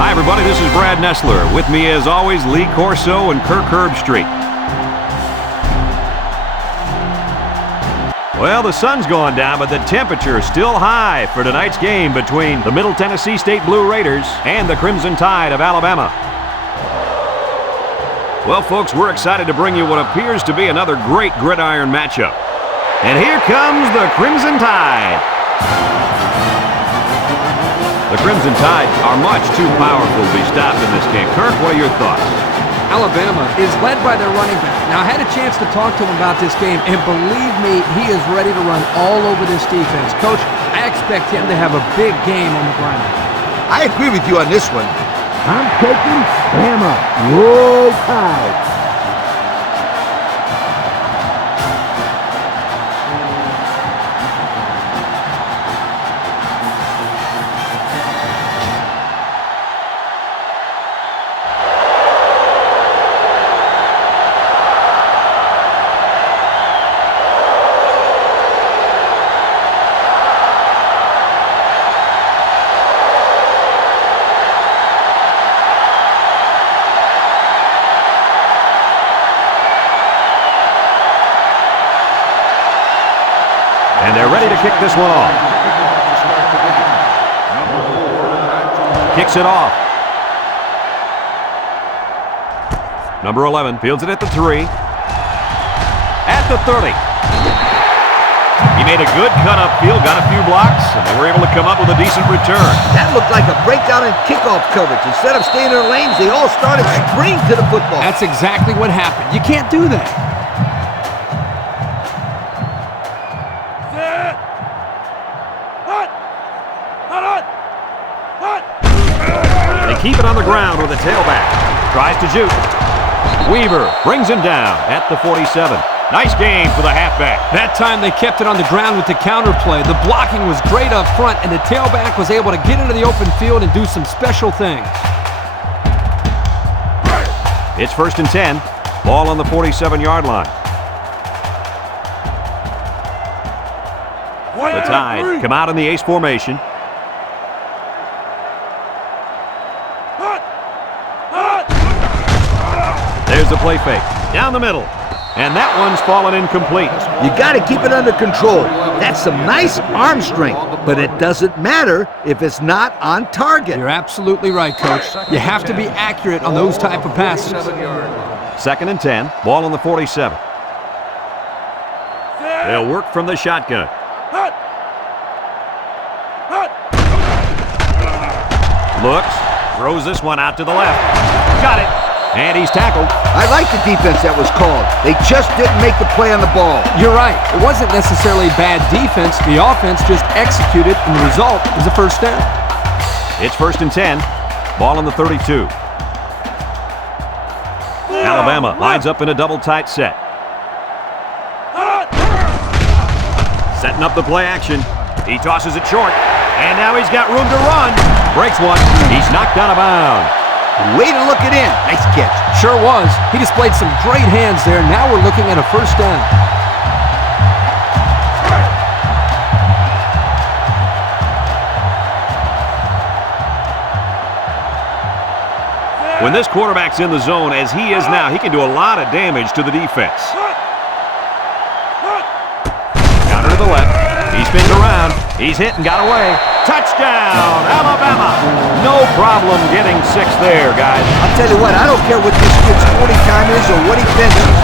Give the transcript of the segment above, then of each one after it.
Hi, everybody. This is Brad Nessler. With me, as always, Lee Corso and Kirk Herbstreit. Well, the sun's going down, but the temperature is still high for tonight's game between the Middle Tennessee State Blue Raiders and the Crimson Tide of Alabama. Well, folks, we're excited to bring you what appears to be another great gridiron matchup. And here comes the Crimson Tide. The Crimson Tide are much too powerful to be stopped in this game. Kirk, what are your thoughts? Alabama is led by their running back. Now, I had a chance to talk to him about this game, and believe me, he is ready to run all over this defense. Coach, I expect him to have a big game on the ground. I agree with you on this one. I'm taking Bama. Roll Tide. And they're ready to kick this one off. Kicks it off. Number 11 fields it at the 3. At the 30. He made a good cut upfield, got a few blocks, and they were able to come up with a decent return. That looked like a breakdown in kickoff coverage. Instead of staying in their lanes, they all started sprinting to the football. That's exactly what happened. You can't do that. Keep it on the ground with a tailback. Tries to juke. Weaver brings him down at the 47. Nice game for the halfback. That time they kept it on the ground with the counter play. The blocking was great up front, and the tailback was able to get into the open field and do some special things. It's 1st and 10. Ball on the 47-yard line. The Tide come out in the ace formation. There's the play fake. Down the middle. And that one's fallen incomplete. You got to keep it under control. That's some nice arm strength, but it doesn't matter if it's not on target. You're absolutely right, Coach. You have to be accurate on those type of passes. 2nd and 10. Ball on the 47. They'll work from the shotgun. Looks. Throws this one out to the left. Got it. And he's tackled. I like the defense that was called. They just didn't make the play on the ball. You're right. It wasn't necessarily bad defense. The offense just executed, and the result is a first down. It's 1st and 10. Ball on the 32. Alabama lines up in a double tight set. Setting up the play action. He tosses it short. And now he's got room to run. Breaks one. He's knocked out of bounds. Way to look it in. Nice catch. Sure was. He displayed some great hands there. Now we're looking at a first down. When this quarterback's in the zone, as he is now, he can do a lot of damage to the defense. Counter to the left. He spins around. He's hit and got away. Touchdown, Alabama. No problem getting 6 there, guys. I'll tell you what, I don't care what this kid's 40 time is or what he finishes.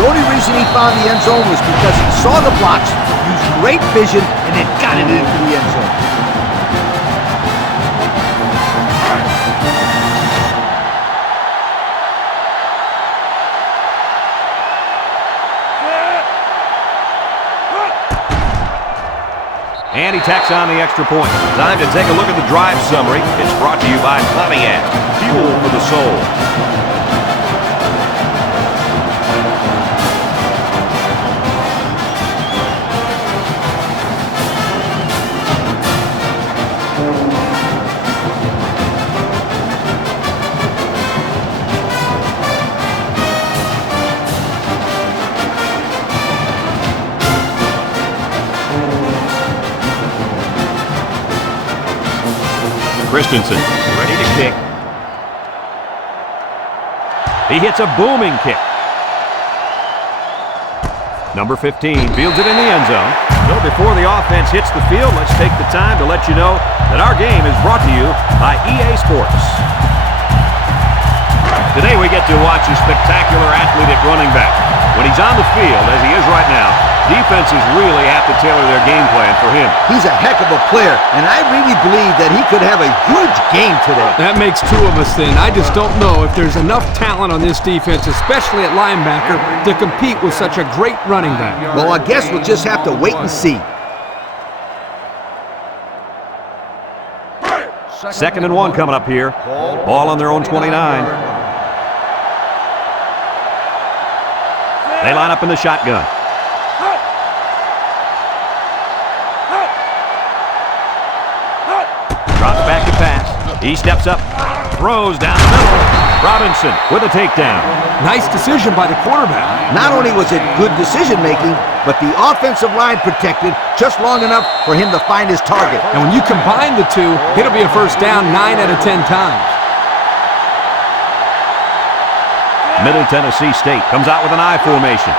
The only reason he found the end zone was because he saw the blocks, used great vision, and then got it into the end zone. And he tacks on the extra point. Time to take a look at the drive summary. It's brought to you by Pontiac. Fuel for the soul. Christensen ready to kick. He hits a booming kick. Number 15 fields it in the end zone. So before the offense hits the field, let's take the time to let you know that our game is brought to you by EA Sports. Today we get to watch a spectacular athlete at running back. When he's on the field, as he is right now, defenses really have to tailor their game plan for him. He's a heck of a player, and I really believe that he could have a huge game today. That makes two of us then. I just don't know if there's enough talent on this defense, especially at linebacker, to compete with such a great running back. Well, I guess we'll just have to wait and see. Second and 1 coming up here. Ball on their own 29. They line up in the shotgun. Drops back to pass. He steps up, throws down the middle. Robinson with a takedown. Nice decision by the quarterback. Not only was it good decision-making, but the offensive line protected just long enough for him to find his target. And when you combine the two, it'll be a first down 9 out of 10 times. Middle Tennessee State comes out with an I formation.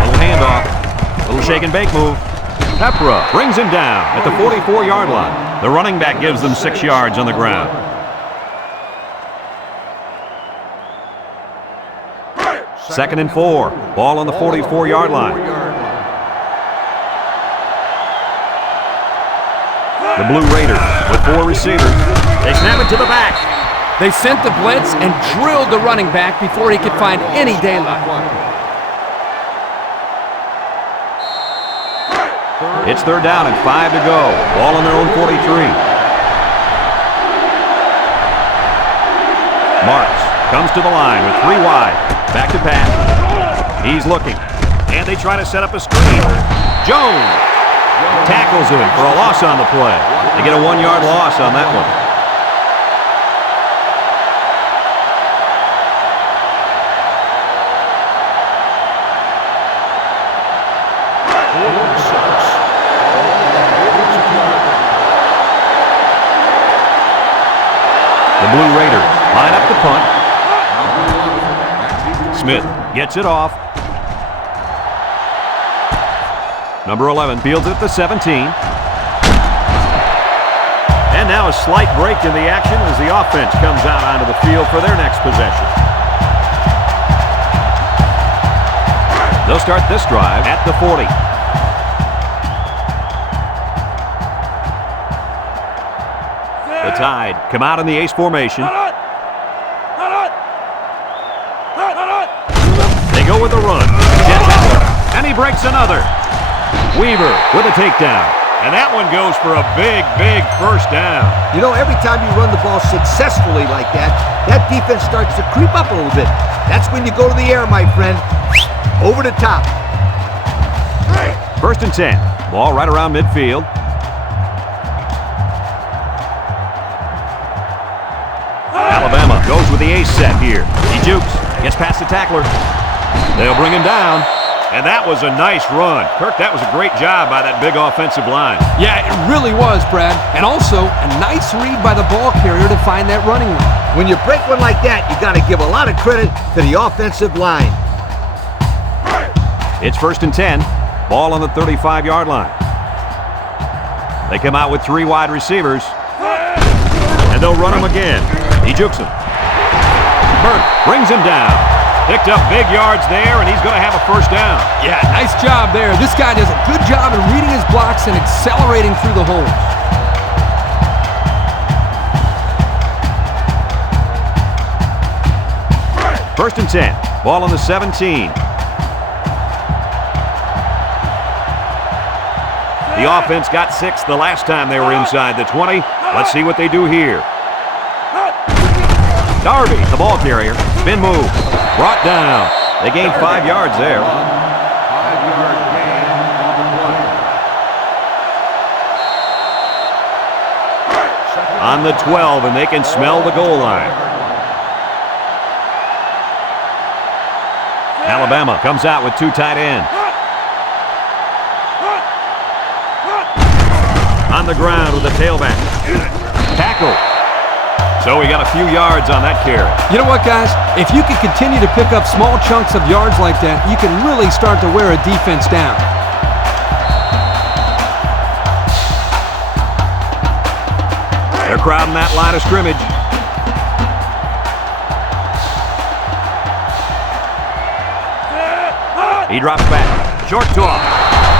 Little handoff. Little shake and bake move. Pepra brings him down at the 44-yard line. The running back gives them 6 yards on the ground. Second and 4. Ball on the 44-yard line. The Blue Raiders with 4 receivers. They snap it to the back. They sent the blitz and drilled the running back before he could find any daylight. It's third down and 5 to go. Ball on their own 43. Marks comes to the line with 3 wide. Back to pass. He's looking. And they try to set up a screen. Jones tackles him for a loss on the play. They get a 1-yard loss on that one. The Blue Raiders line up the punt. Smith gets it off. Number 11 fields it at the 17. And now a slight break in the action as the offense comes out onto the field for their next possession. They'll start this drive at the 40. The Tide come out in the ace formation. They go with a run. And he breaks another. Weaver with a takedown. And that one goes for a big, big first down. You know, every time you run the ball successfully like that, that defense starts to creep up a little bit. That's when you go to the air, my friend. Over the top. First and 10. Ball right around midfield. Alabama goes with the ace set here. He jukes. Gets past the tackler. They'll bring him down. And that was a nice run. Kirk, that was a great job by that big offensive line. Yeah, it really was, Brad. And also, a nice read by the ball carrier to find that running lane. When you break one like that, you got to give a lot of credit to the offensive line. It's first and 10. Ball on the 35-yard line. They come out with 3 wide receivers. And they'll run him again. He jukes him. Burke brings him down. Picked up big yards there, and he's going to have a first down. Yeah, nice job there. This guy does a good job in reading his blocks and accelerating through the holes. First and 10. Ball on the 17. The offense got 6 the last time they were inside the 20. Let's see what they do here. Darby, the ball carrier. Spin move. Brought down. They gained 5 yards there. 5-yard gain On on the play. the 12, and they can smell the goal line. Alabama comes out with 2 tight ends. On the ground with the tailback. Tackle. So he got a few yards on that carry. You know what, guys? If you can continue to pick up small chunks of yards like that, you can really start to wear a defense down. They're crowding that line of scrimmage. He drops back. Short toss.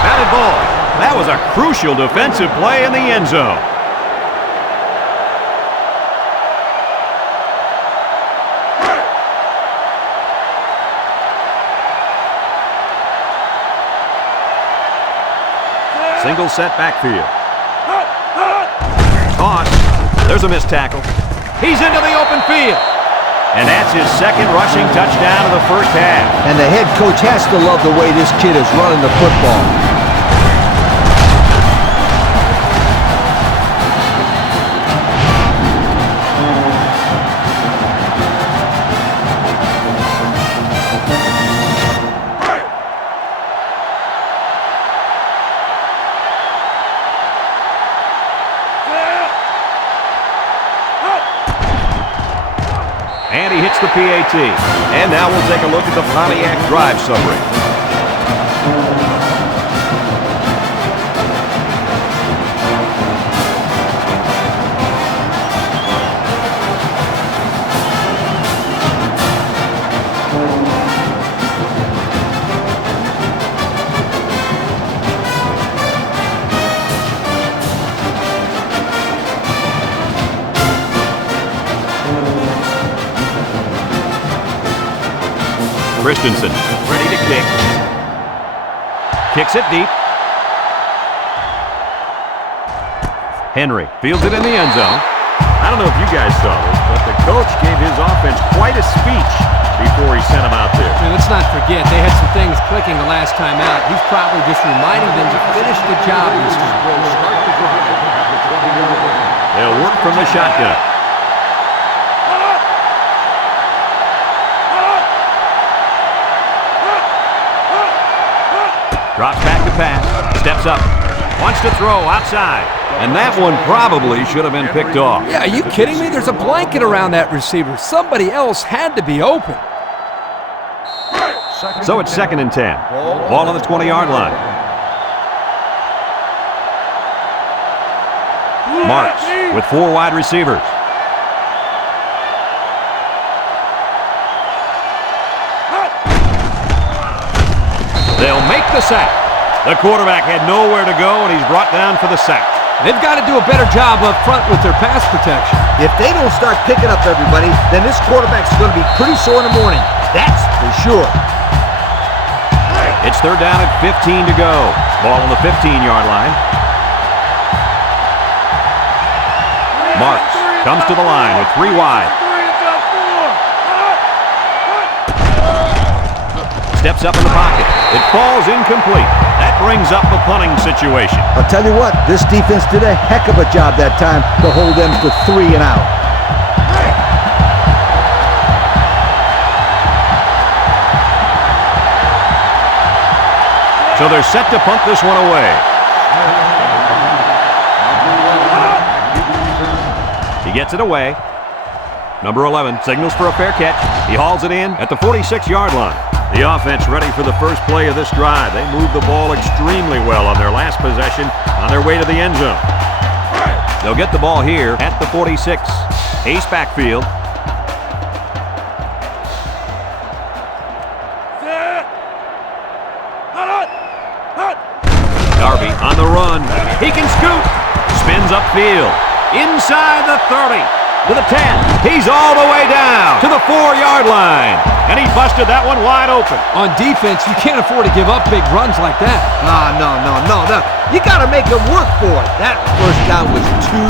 Batted ball. That was a crucial defensive play in the end zone. Single set backfield. Toss. There's a missed tackle. He's into the open field. And that's his second rushing touchdown of the first half. And the head coach has to love the way this kid is running the football. And he hits the PAT. And now we'll take a look at the Pontiac drive summary. Christensen, ready to kick. Kicks it deep. Henry fields it in the end zone. I don't know if you guys saw this, but the coach gave his offense quite a speech before he sent them out there. And let's not forget, they had some things clicking the last time out. He's probably just reminding them to finish the job this time. They'll work from the shotgun. Drops back to pass, steps up, wants to throw outside, and that one probably should have been picked off. Yeah, are you kidding me? There's a blanket around that receiver. Somebody else had to be open. So it's 2nd and 10. Ball on the 20-yard line. Marks with 4 wide receivers. They'll make the sack. The quarterback had nowhere to go, and he's brought down for the sack. They've got to do a better job up front with their pass protection. If they don't start picking up everybody, then this quarterback's going to be pretty sore in the morning. That's for sure. It's 3rd down at 15 to go. Ball on the 15-yard line. Marks comes to the line with 3 wide. Steps up in the pocket. It falls incomplete. That brings up a punting situation. I'll tell you what, this defense did a heck of a job that time to hold them to 3 and out. So they're set to punt this one away. He gets it away. Number 11 signals for a fair catch. He hauls it in at the 46-yard line. The offense ready for the first play of this drive. They moved the ball extremely well on their last possession on their way to the end zone. They'll get the ball here at the 46. Ace backfield. Darby on the run. He can scoot. Spins upfield. Inside the 30. To the 10. He's all the way down to the 4-yard line. And he busted that one wide open. On defense, you can't afford to give up big runs like that. No. You got to make them work for it. That first down was too...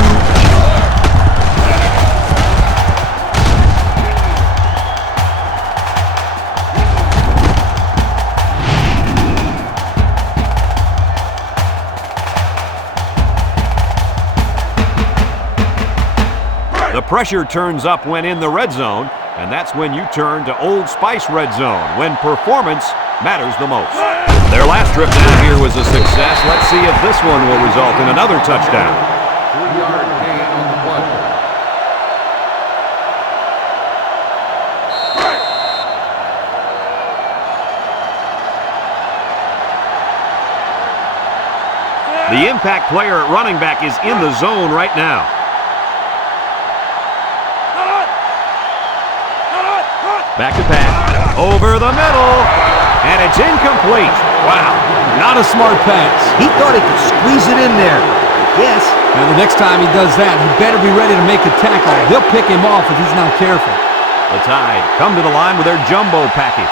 The pressure turns up when in the red zone, and that's when you turn to Old Spice Red Zone, when performance matters the most. Their last trip down here was a success. Let's see if this one will result in another touchdown. 3-yard gain on the play. The impact player at running back is in the zone right now. Back to pass. Over the middle. And it's incomplete. Wow, not a smart pass. He thought he could squeeze it in there. Yes. Now, the next time he does that, he better be ready to make a tackle. He'll pick him off if he's not careful. The Tide come to the line with their jumbo package.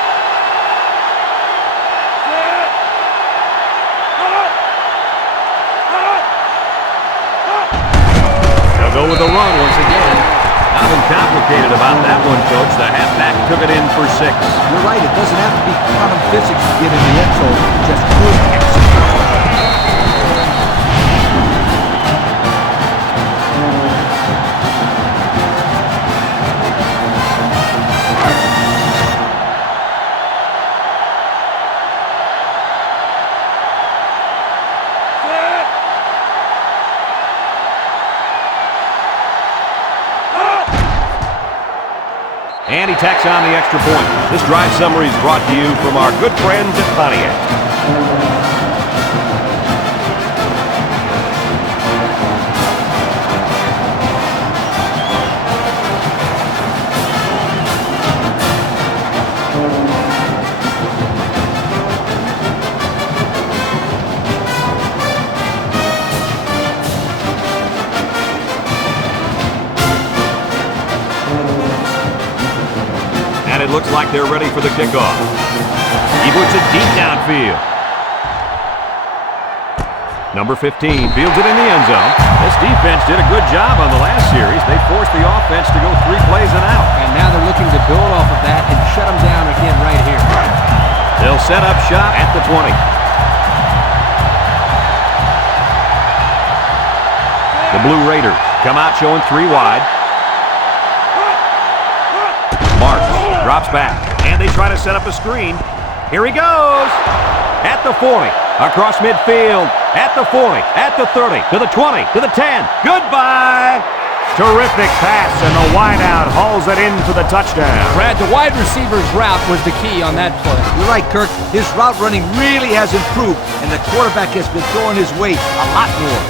They'll go with the run once again. Nothing complicated about that one, Coach. The halfback took it in for 6. You're right. It doesn't have to be quantum physics to get in the end zone. Just good execution. And he tacks on the extra point. This drive summary is brought to you from our good friends at Pontiac. It looks like they're ready for the kickoff. He puts it deep downfield. Number 15 fields it in the end zone. This defense did a good job on the last series. They forced the offense to go 3 plays and out. And now they're looking to build off of that and shut them down again right here. They'll set up shop at the 20. The Blue Raiders come out showing 3 wide. Marks drops back, and they try to set up a screen. Here he goes! At the 40, across midfield, at the 40, at the 30, to the 20, to the 10. Goodbye! Terrific pass, and the wideout hauls it into the touchdown. Brad, the wide receiver's route was the key on that play. You're right, Kirk. His route running really has improved, and the quarterback has been throwing his weight a lot more.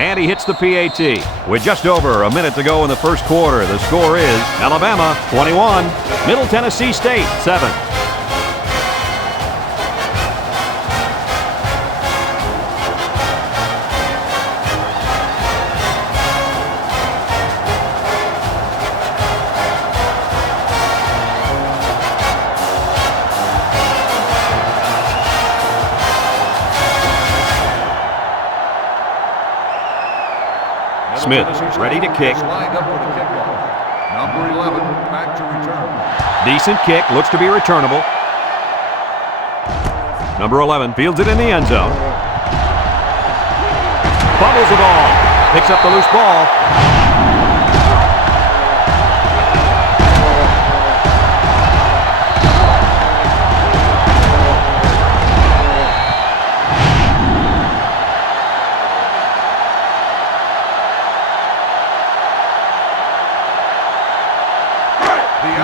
And he hits the PAT. With just over a minute to go in the first quarter, the score is Alabama 21, Middle Tennessee State 7. Smith ready to kick. Lined up for the kickoff. Number 11, back to return. Decent kick, looks to be returnable. Number 11 fields it in the end zone. Fumbles the ball. Picks up the loose ball.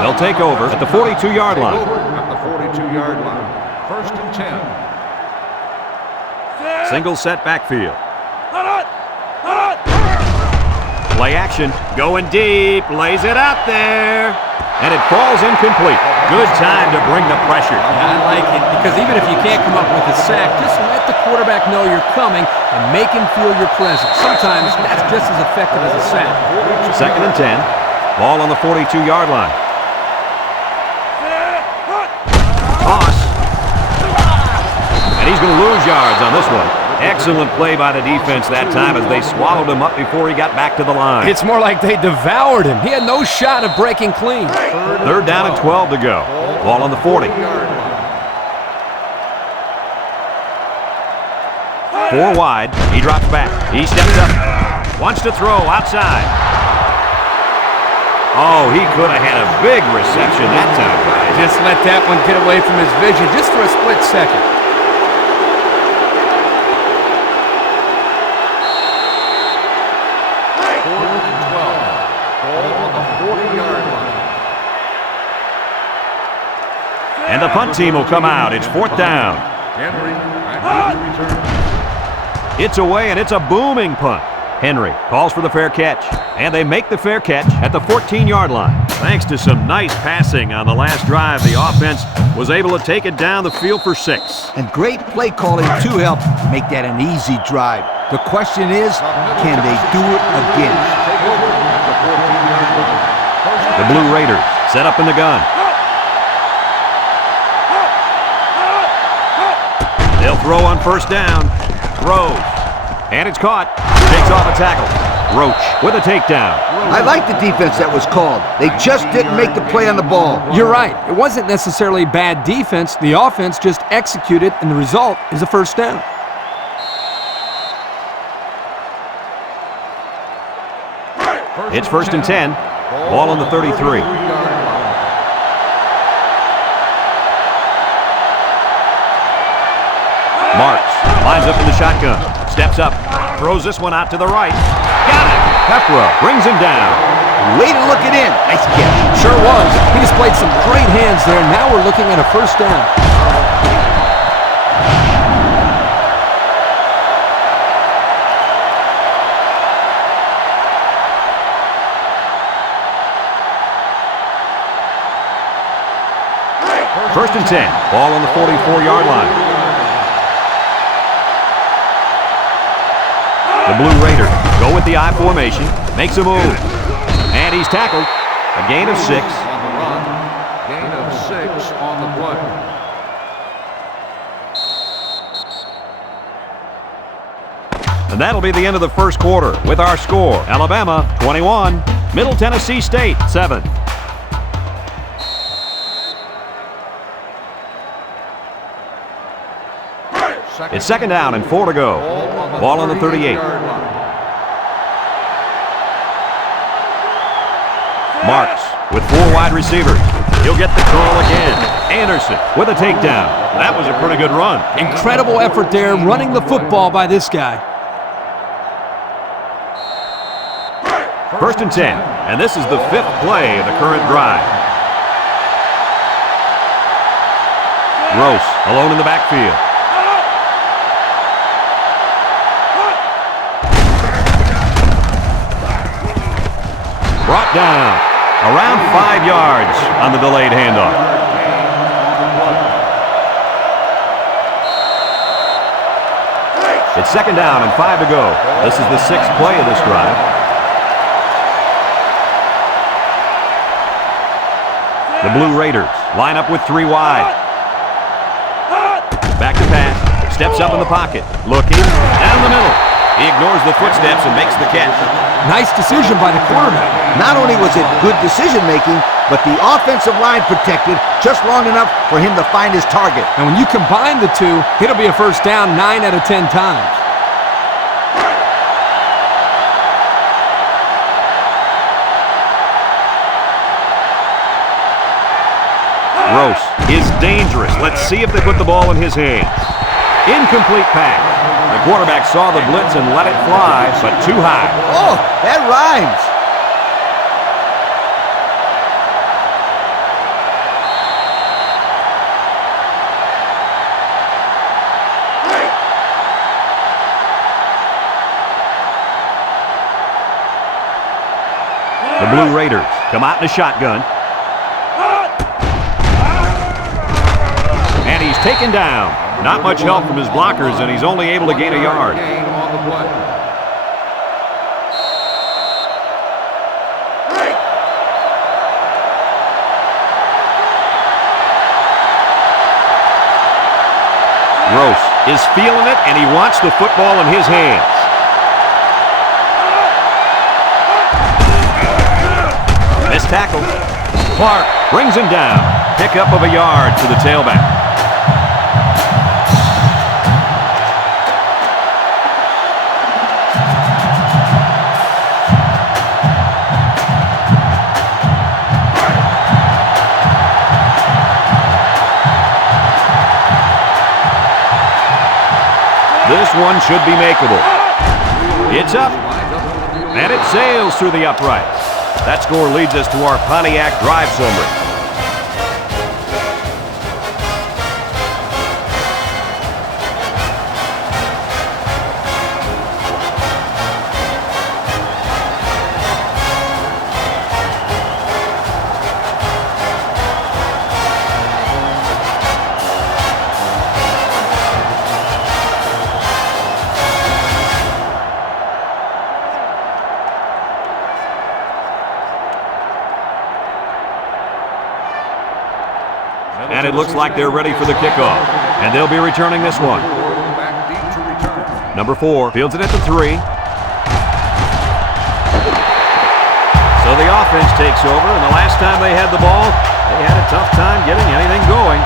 They'll take over at the 42-yard line. At the 42-yard line. 1st and 10. Single set backfield. Play action. Going deep. Lays it out there. And it falls incomplete. Good time to bring the pressure. I like it because even if you can't come up with a sack, just let the quarterback know you're coming and make him feel your presence. Sometimes that's just as effective as a sack. 2nd and 10. Ball on the 42-yard line. Toss. And he's going to lose yards on this one. Excellent play by the defense that time as they swallowed him up before he got back to the line. It's more like they devoured him. He had no shot of breaking clean. 3rd down and 12 to go. Ball on the 40. 4 wide. He drops back. He steps up. Wants to throw outside. Oh, he could have had a big reception that time, guys. Just let that one get away from his vision just for a split second. And the punt team will come out. It's 4th down. Henry, back to return. It's away, and it's a booming punt. Henry calls for the fair catch, and they make the fair catch at the 14-yard line. Thanks to some nice passing on the last drive, the offense was able to take it down the field for 6. And great play calling to help make that an easy drive. The question is, can they do it again? The Blue Raiders set up in the gun. They'll throw on 1st down. Throws. And it's caught. Takes off a tackle. Roach with a takedown. I like the defense that was called. They just didn't make the play on the ball. You're right. It wasn't necessarily bad defense. The offense just executed, and the result is a 1st down. It's 1st and 10. Ball on the 33. Marks lines up in the shotgun. Steps up. Throws this one out to the right. Got it. Pepra brings him down. Way to look it in. Nice catch. Sure was. He displayed some great hands there. Now we're looking at a 1st down. First and 10. Ball on the 44-yard line. The Blue Raiders go with the I formation. Makes a move. And he's tackled. A gain of 6. On the run. Gain of 6 on the play. And that'll be the end of the first quarter with our score. Alabama 21, Middle Tennessee State 7. It's 2nd down and 4 to go. Ball on the 38. Marks with 4 wide receivers. He'll get the call again. Anderson with a takedown. That was a pretty good run. Incredible effort there, running the football by this guy. 1st and 10. And this is the 5th play of the current drive. Gross alone in the backfield. Brought down around 5 yards on the delayed handoff. It's 2nd down and 5 to go. This is the 6th play of this drive. The Blue Raiders line up with 3 wide. Back to pass. Steps up in the pocket. Looking down the middle. He ignores the footsteps and makes the catch. Nice decision by the quarterback. Not only was it good decision-making, but the offensive line protected just long enough for him to find his target. And when you combine the two, it'll be a 1st down 9 out of 10 times. Gross is dangerous. Let's see if they put the ball in his hands. Incomplete pass. The quarterback saw the blitz and let it fly, but too high. Oh, that rhymes. The Blue Raiders come out in a shotgun. And he's taken down. Not much help from his blockers, and he's only able to gain a yard. Gain on the play. Gross is feeling it, and he wants the football in his hands. Missed tackle. Clark brings him down. Pickup of a yard to the tailback. one should be makeable. It's up, and it sails through the uprights. That score leads us to our Pontiac drive summary. And it looks like they're ready for the kickoff. And they'll be returning this one. Number 4 fields it at the 3. So the offense takes over, and the last time they had the ball, they had a tough time getting anything going.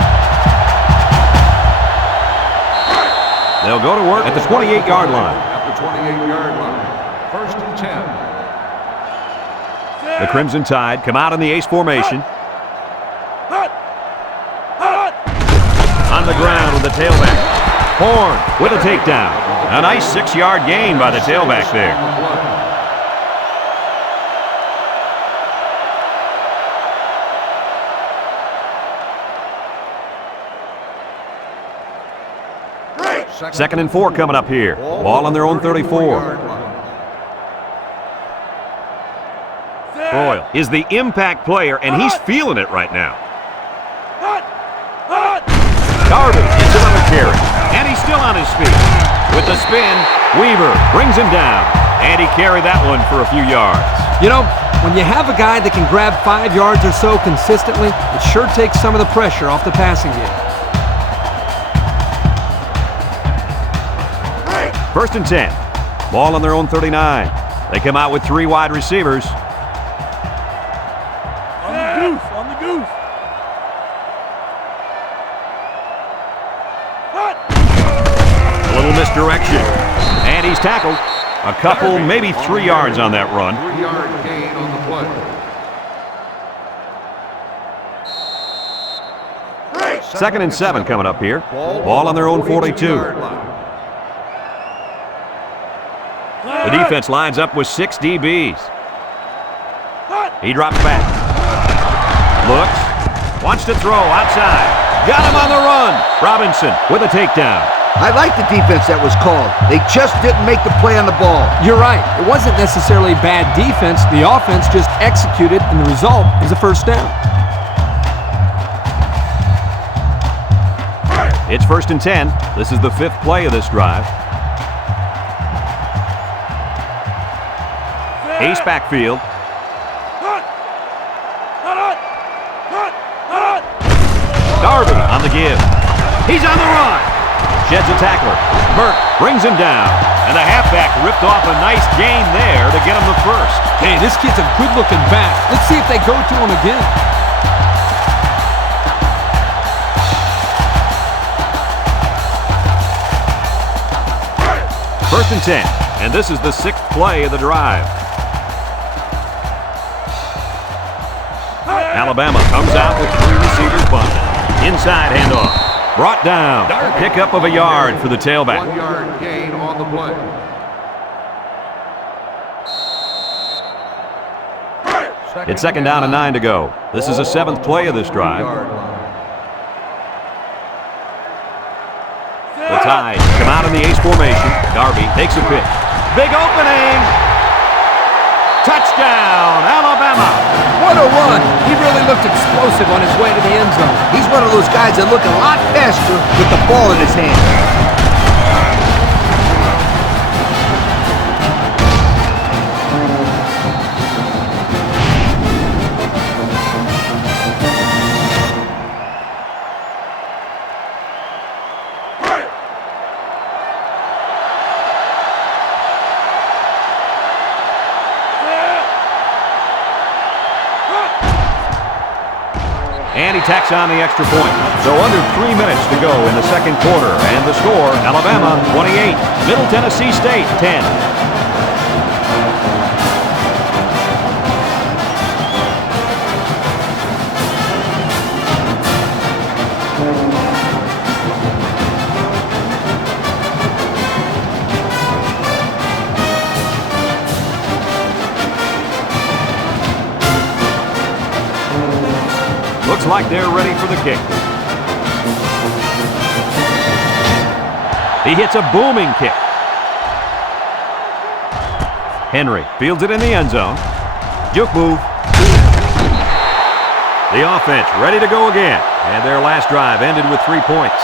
They'll go to work at the 28-yard line. At the 28-yard line. 1st and 10. The Crimson Tide come out in the ace formation. On the ground with the tailback. Horn with a takedown. A nice 6-yard gain by the tailback there. Second and 4 coming up here. Ball on their own 34. Royal is the impact player, and he's feeling it right now. Darby gets another carry, and he's still on his feet. With the spin, Weaver brings him down, and he carried that one for a few yards. You know, when you have a guy that can grab 5 yards or so consistently, it sure takes some of the pressure off the passing game. 1st and 10. Ball on their own 39. They come out with 3 wide receivers. On the goose. A little misdirection. And he's tackled. A couple, maybe 3 yards on that run. 3-yard gain on the play. 2nd and 7 coming up here. Ball on their own 42. The defense lines up with 6 DBs. He drops back. Looks. Wants to throw outside. Got him on the run. Robinson with a takedown. I like the defense that was called. They just didn't make the play on the ball. You're right. It wasn't necessarily bad defense. The offense just executed, and the result is a first down. It's 1st and 10. This is the 5th play of this drive. Ace backfield. Darby on the give. He's on the run. Sheds a tackler. Burke brings him down. And the halfback ripped off a nice gain there to get him the first. Hey, this kid's a good-looking back. Let's see if they go to him again. First and 10. And this is the 6th play of the drive. Alabama comes out with 3 receivers bunted. Inside handoff. Brought down. Pickup of a yard for the tailback. 1-yard gain on the play. It's 2nd down and 9 to go. This is the 7th play of this drive. The Tide come out in the ace formation. Darby takes a pitch. Big opening. Touchdown, Alabama. What a run. He really looked explosive on his way to the end zone. He's one of those guys that look a lot faster with the ball in his hand. And he tacks on the extra point. So under 3 minutes to go in the 2nd quarter. And the score, Alabama 28, Middle Tennessee State 10. like they're ready for the kick. He hits a booming kick. Henry fields it in the end zone. Juke move. The offense ready to go again. And their last drive ended with 3 points.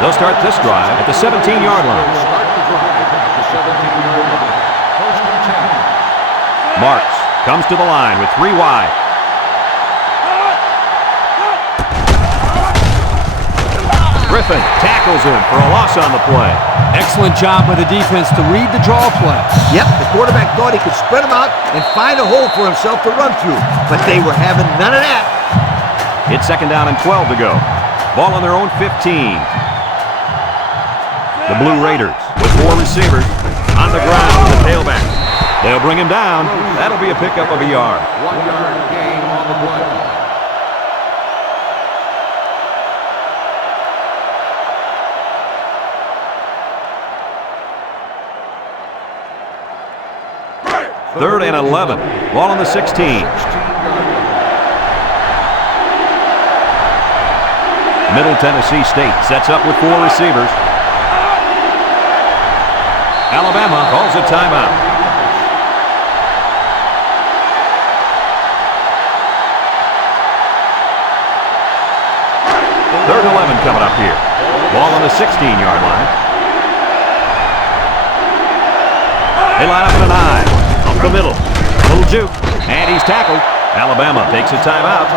They'll start this drive at the 17-yard line. Start the drive at the 17-yard line. First and 10. Marks comes to the line with 3 wide. Griffin tackles him for a loss on the play. Excellent job by the defense to read the draw play. Yep, the quarterback thought he could spread them out and find a hole for himself to run through, but they were having none of that. It's second down and 12 to go. Ball on their own 15. The Blue Raiders with 4 receivers on the ground with the tailback. They'll bring him down. That'll be a pickup of a yard. 1 yard gain on the play. Third and 11. Ball on the 16. 16-yard line. Middle Tennessee State sets up with 4 receivers. Alabama calls a timeout. Third and 11 coming up here. Ball on the 16-yard line. They line up in an I. Up the middle. Little juke. And he's tackled. Alabama takes a timeout.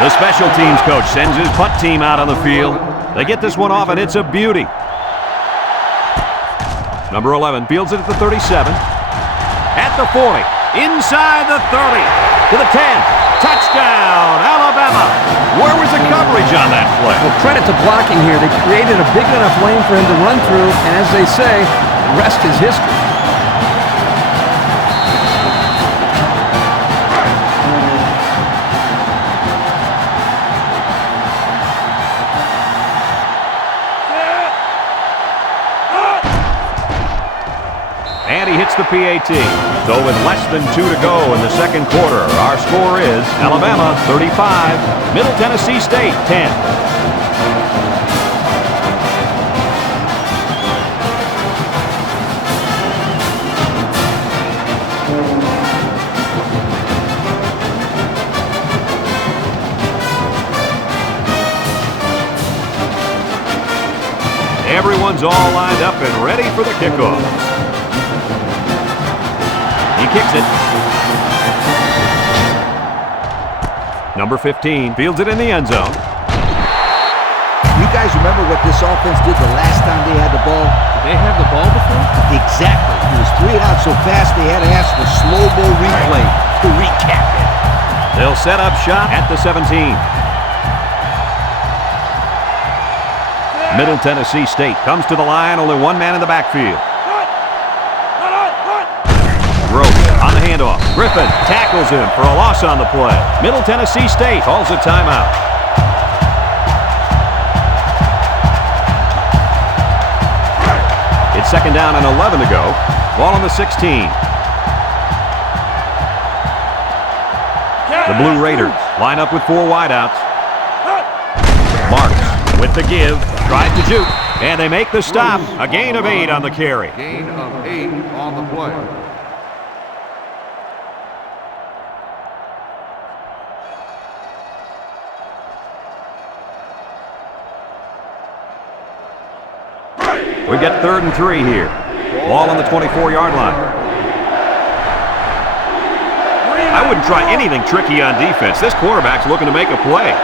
The special teams coach sends his punt team out on the field. They get this one off, and it's a beauty. Number 11 fields it at the 37. At the 40. Inside the 30. To the 10. Touchdown, Alabama. Where was the coverage on that play? Well, credit to blocking here. They created a big enough lane for him to run through, and as they say, the rest is history. And he hits the PAT. So with less than 2 to go in the second quarter, our score is Alabama 35, Middle Tennessee State 10. Everyone's all lined up and ready for the kickoff. He kicks it. Number 15 fields it in the end zone. You guys remember what this offense did the last time they had the ball? Did they have the ball before? Exactly. It was 3 and out so fast they had to ask for slow-mo replay to recap it. They'll set up shop at the 17. Middle Tennessee State comes to the line, only 1 man in the backfield. On the handoff. Griffin tackles him for a loss on the play. Middle Tennessee State calls a timeout. It's second down and 11 to go. Ball on the 16. The Blue Raiders line up with 4 wideouts. Marks with the give. Tries to juke. And they make the stop. A gain of 8 on the carry. Gain of 8 on the play. We get 3rd and 3 here. Ball on the 24-yard line. I wouldn't try anything tricky on defense. This quarterback's looking to make a play.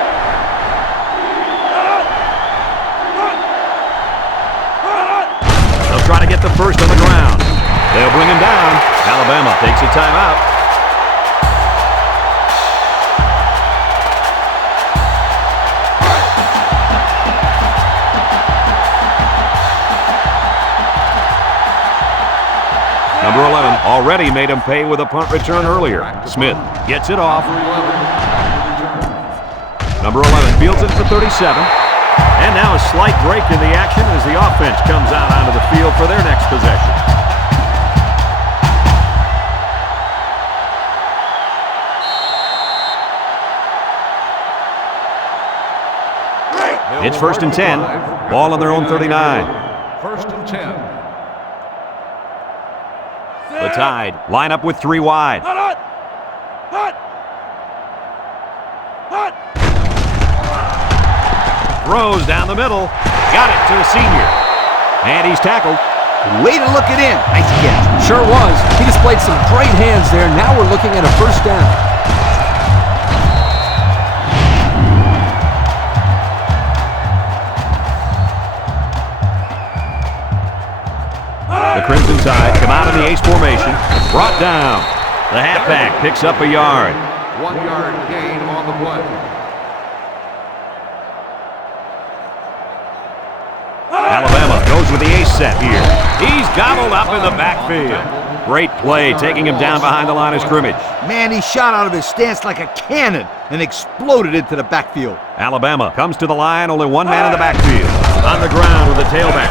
They'll try to get the first on the ground. They'll bring him down. Alabama takes a timeout. Number 11 already made him pay with a punt return earlier. Smith gets it off. Number 11 fields it at the 37. And now a slight break in the action as the offense comes out onto the field for their next possession. It's 1st and 10. Ball on their own 39. 1st and 10. The Tide line up with 3 wide. Hot! Throws down the middle. Got it to the senior. And he's tackled. Way to look it in. Nice catch. Sure was. He displayed some great hands there. Now we're looking at a 1st down. The Crimson Tide come out in the ace formation. Brought down. The halfback picks up a yard. 1 yard gain on the play. Alabama goes with the ace set here. He's gobbled up in the backfield. Great play, taking him down behind the line of scrimmage. Man, he shot out of his stance like a cannon and exploded into the backfield. Alabama comes to the line, only 1 man in the backfield. On the ground with the tailback.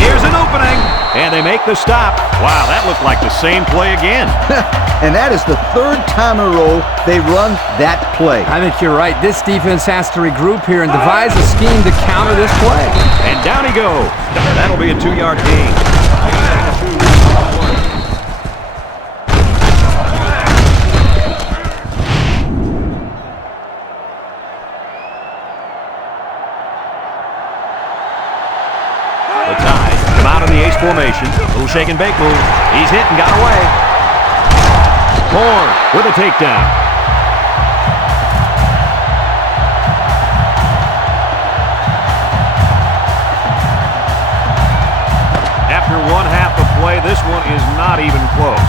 Here's an opening, and they make the stop. Wow, that looked like the same play again. And that is the 3rd time in a row they run that play. I think you're right. This defense has to regroup here and devise a scheme to counter this play. And down he goes. That'll be a 2-yard gain. The Tide come out in the ace formation. Little shake and bake move. He's hit and got away. Horn with a takedown. After 1 half of play, this one is not even close.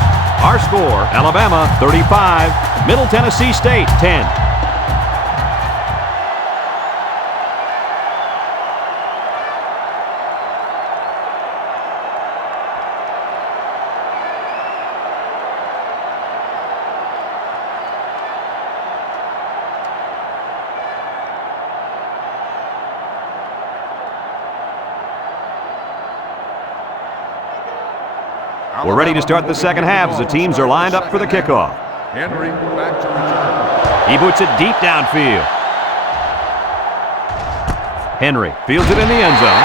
Our score, Alabama 35, Middle Tennessee State 10. We're ready to start the second half as the teams are lined up for the kickoff. Henry back to return. He boots it deep downfield. Henry fields it in the end zone.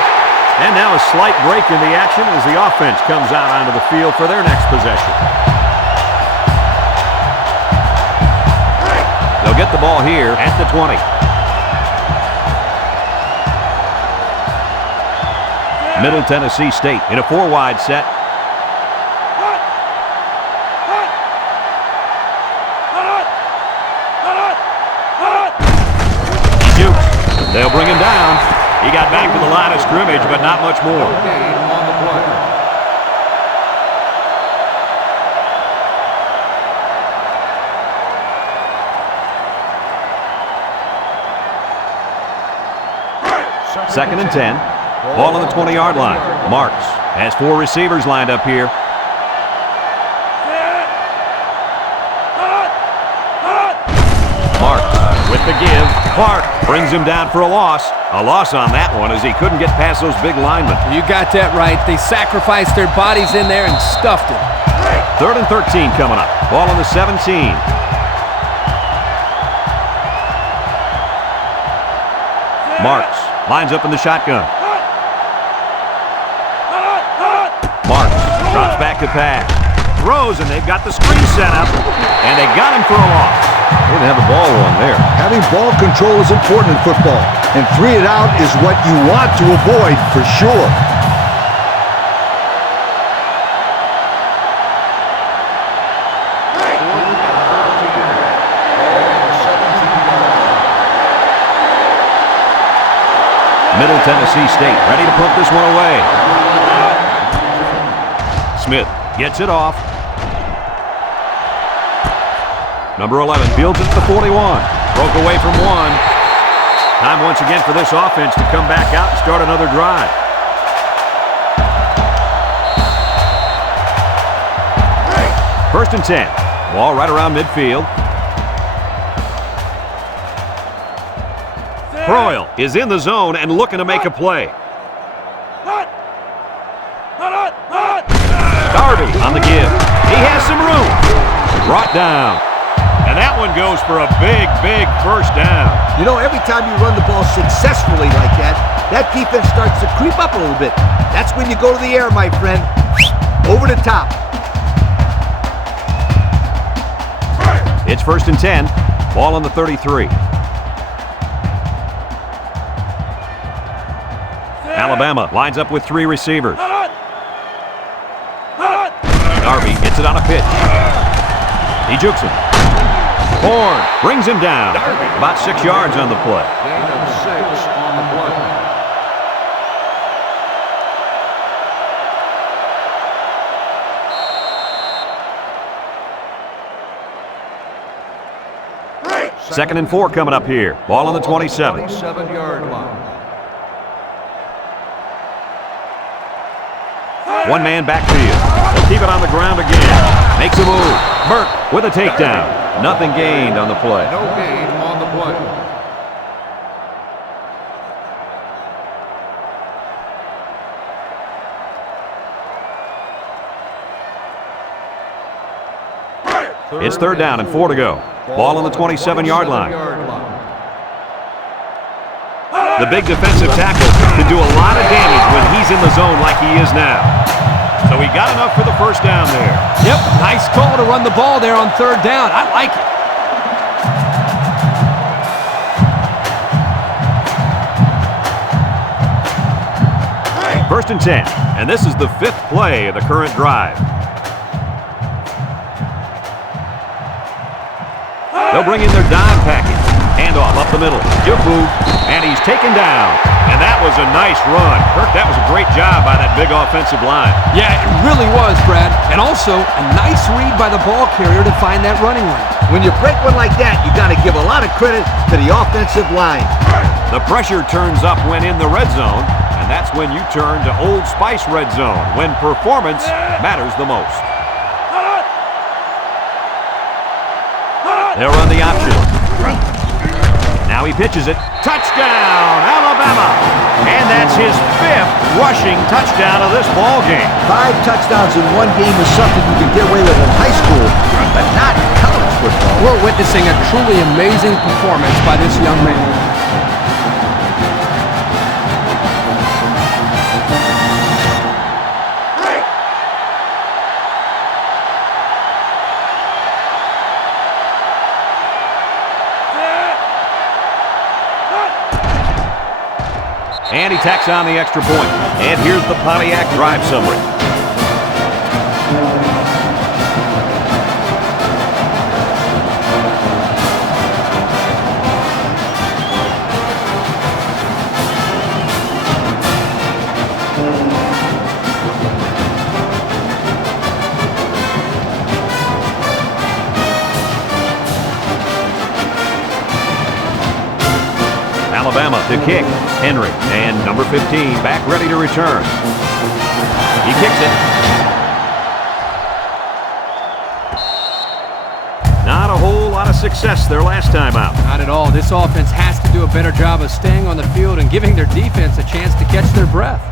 And now a slight break in the action as the offense comes out onto the field for their next possession. They'll get the ball here at the 20. Middle Tennessee State in a 4-wide set. They'll bring him down. He got back to the line of scrimmage, but not much more. Gain on the play. Second and 10. Ball on the 20-yard line. Marks has 4 receivers lined up here. Marks with the give. Clark brings him down for a loss. A loss on that one as he couldn't get past those big linemen. You got that right. They sacrificed their bodies in there and stuffed it. 3rd and 13 coming up. Ball on the 17. Marks lines up in the shotgun. Marks drops back to pass. Throws, and they've got the screen set up. And they got him for a loss. They didn't have the ball on there. Having ball control is important in football, and 3 and out is what you want to avoid for sure. Middle Tennessee State ready to put this one away. Smith gets it off. Number 11 fields it at the 41. Broke away from 1. Time once again for this offense to come back out and start another drive. First and 10. Ball right around midfield. Broyle is in the zone and looking to make a play. Darby on the give. He has some room. Brought down. And that one goes for a big, big first down. You know, every time you run the ball successfully like that, that defense starts to creep up a little bit. That's when you go to the air, my friend. Over the top. It's 1st and 10. Ball on the 33. Alabama lines up with 3 receivers. Darby gets it on a pitch. He jukes him. Horn brings him down. About 6 yards on the play. Gain of 6 on the play. Second and 4 coming up here. Ball on the 27. 27-yard line. One man backfield. They'll keep it on the ground again. Makes a move. Burke with a takedown. Nothing gained on the play. No gain on the play. It's 3rd down and 4 to go. Ball on the 27-yard line. The big defensive tackle can do a lot of damage when he's in the zone like he is now. So he got enough for the first down there. Yep, nice call to run the ball there on 3rd down. I like it. 1st and 10, and this is the 5th play of the current drive. They'll bring in their dime package. Handoff up the middle. Good move, and he's taken down. And that was a nice run. Kirk, that was a great job by that big offensive line. Yeah, it really was, Brad. And also, a nice read by the ball carrier to find that running lane. When you break one like that, you got to give a lot of credit to the offensive line. The pressure turns up when in the red zone, and that's when you turn to Old Spice Red Zone, when performance matters the most. They'll run the option. Now he pitches it. Touchdown, Alabama! And that's his 5th rushing touchdown of this ball game. 5 touchdowns in one game is something you can get away with in high school, but not in college football. We're witnessing a truly amazing performance by this young man. And he tacks on the extra point. And here's the Pontiac drive summary. Alabama to kick. Henry and number 15 back ready to return. He kicks it. Not a whole lot of success their last time out. Not at all. This offense has to do a better job of staying on the field and giving their defense a chance to catch their breath.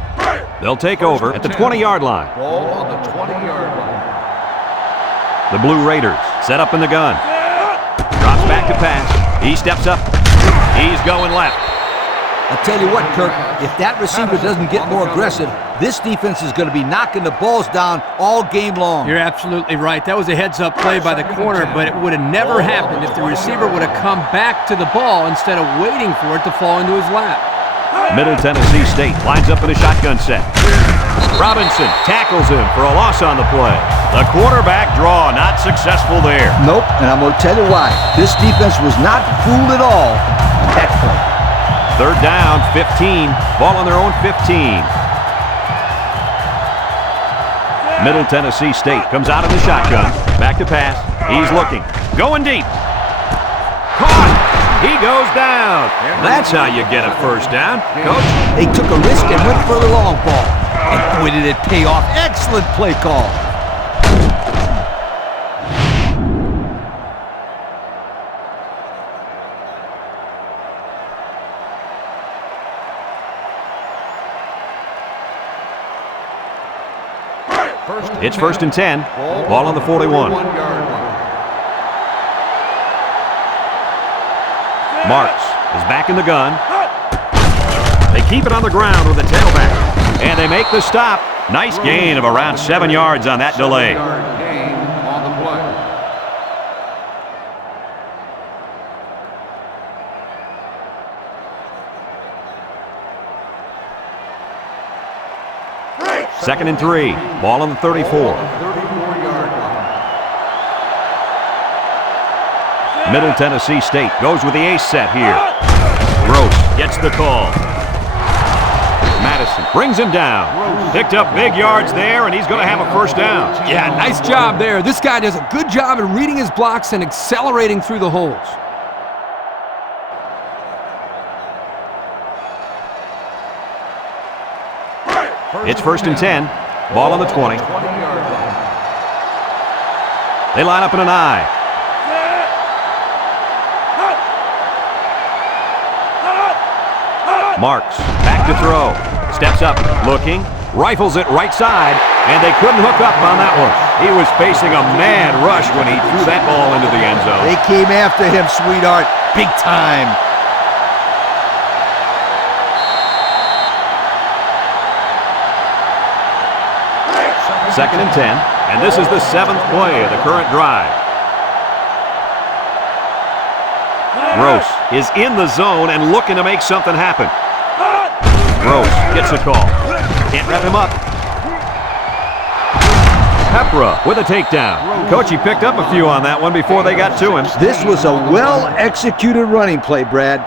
They'll take over at the 20-yard line. Ball on the 20-yard line. The Blue Raiders set up in the gun. Drops back to pass. He steps up. He's going left. I'll tell you what, Kirk, if that receiver doesn't get more aggressive, this defense is going to be knocking the balls down all game long. You're absolutely right. That was a heads-up play by the corner, but it would have never happened if the receiver would have come back to the ball instead of waiting for it to fall into his lap. Middle Tennessee State lines up in a shotgun set. Robinson tackles him for a loss on the play. The quarterback draw not successful there. Nope, and I'm going to tell you why. This defense was not fooled at all on that play. 3rd down, 15. Ball on their own 15. Middle Tennessee State comes out of the shotgun. Back to pass. He's looking. Going deep. Caught. He goes down. That's how you get a first down, Coach. They took a risk and went for the long ball. And boy, did it pay off. Excellent play call. It's first and 10. Ball on the 41. Marks is back in the gun. They keep it on the ground with the tailback. And they make the stop. Nice gain of around 7 yards on that delay. Gain on the play. Second and 3. Ball on the 34. 34-yard line. Middle Tennessee State goes with the ace set here. Gross gets the call. Madison brings him down. Picked up big yards there, and he's going to have a first down. Yeah, nice job there. This guy does a good job at reading his blocks and accelerating through the holes. It's first and 10. Ball on the 20. 20-yard line. They line up in an I. Marks back to throw. Steps up, looking, rifles it right side, and they couldn't hook up on that one. He was facing a mad rush when he threw that ball into the end zone. They came after him, sweetheart, big time. Second and 10, and this is the 7th play of the current drive. Gross is in the zone and looking to make something happen. Gross gets a call. Can't wrap him up. Pepra with a takedown. Coach, he picked up a few on that one before they got to him. This was a well-executed running play, Brad.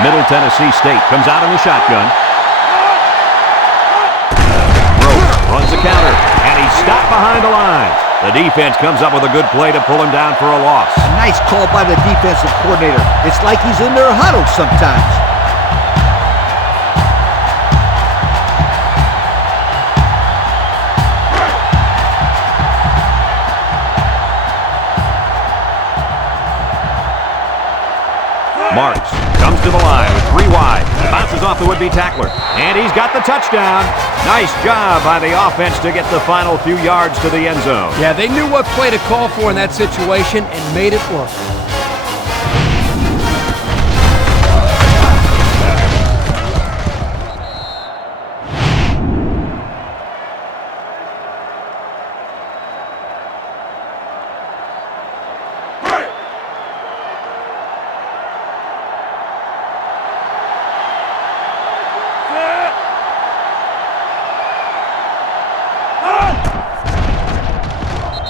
Middle Tennessee State comes out in the shotgun. Gross runs the counter, and he's stopped behind the line. The defense comes up with a good play to pull him down for a loss. A nice call by the defensive coordinator. It's like he's in their huddle sometimes. Marks comes to the line with 3 wide. Bounces off the would-be tackler. And he's got the touchdown. Nice job by the offense to get the final few yards to the end zone. Yeah, they knew what play to call for in that situation and made it work.